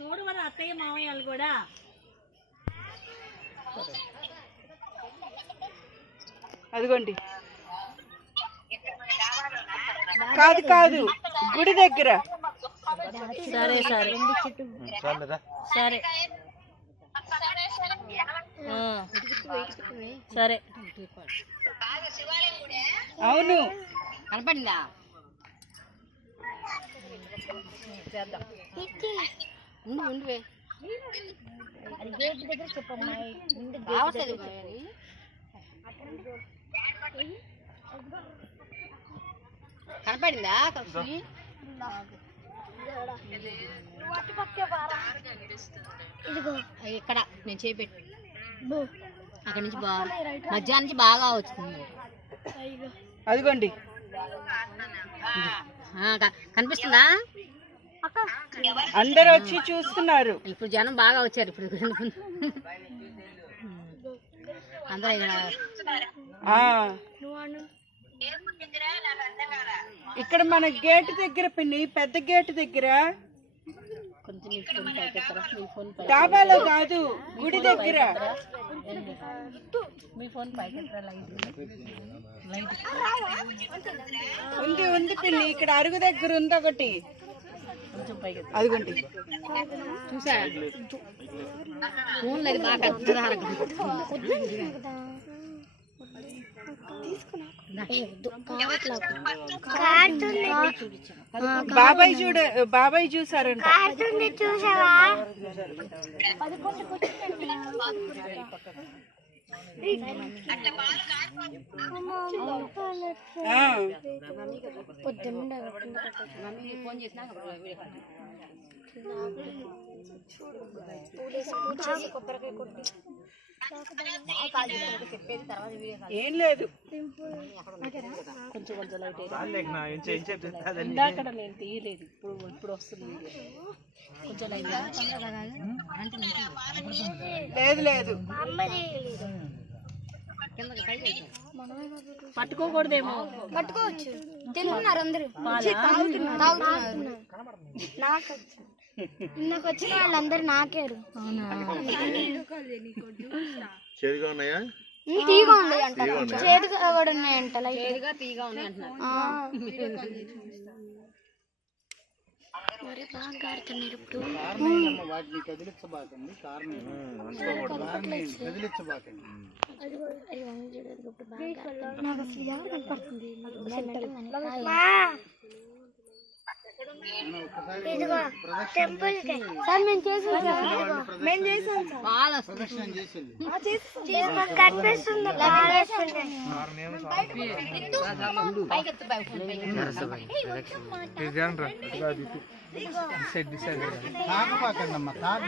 చూడు మన అత్తయ్య మామయ్యలు కూడా. అదిగోండి. కాదు కాదు. గుడి దగ్గర. సరే సరే. సరే. సరే. అవును. కనపడిందా? ఉండు ఉండువే అది గేట్ దగ్గర చెప్పమ్మా రావట్లేదు కనపడిందా ఇక్కడ నేను చేపెట్టు. అక్కడ నుంచి బాగా మధ్యాహ్నం నుంచి బాగా వచ్చింది. అదిగోండి. కనిపిస్తుందా? అందరు వచ్చి చూస్తున్నారు. ఇప్పుడు జనం బాగా వచ్చారు ఇప్పుడు అందరూ ఇక్కడ ఆ. ఇక్కడ మన గేట్ దగ్గర పిన్ని పెద్ద గేట్ దగ్గర. డాబాలో కాదు గుడి దగ్గర. ఉంది ఉంది పిన్ని ఇక్కడ అరుగు దగ్గర ఉంది ఒకటి. అదిగోండి. చూసా ఫోన్ లేదు బాగా బాబాయ్ చూడ బాబాయ్ చూసారంట ఆ, ఫోన్ చేసినా చెప్పేది తర్వాత వీడియో కాల్ ఏం లేదు కొంచెం కొంచెం లైట్ ఇందాక నేను తీయలేదు. ఇప్పుడు ఇప్పుడు వస్తుంది లేదు లేదు. పట్టుకోకూడదేమో. పట్టుకోవచ్చు. తింటున్నారు అందరూ. తాగుతున్నారు. నాకు నాకు వచ్చిన వాళ్ళందరూ నాకేరు చేదుగా ఉన్నాయా? తీగా ఉన్నాయి అంట. చేదుగా కూడా ఉన్నాయంట లైట్ తీగా ఉన్నాయి. మరి బాగా ఆడుతున్నారు ఇప్పుడు. వాటిని కదిలించబాకండి కారణం కదిలించబాకండి అదిగో, అది వంగి చూడు, అదిగో ఇప్పుడు బాగా నాకు అసలు ఎవరు కనపడుతుంది? సార్ మేము చేసాం సార్ మేము చేసాం సార్ పాలు వస్తుంది ప్రదక్షిణం చేసింది కనిపిస్తుంది అమ్మ తాగ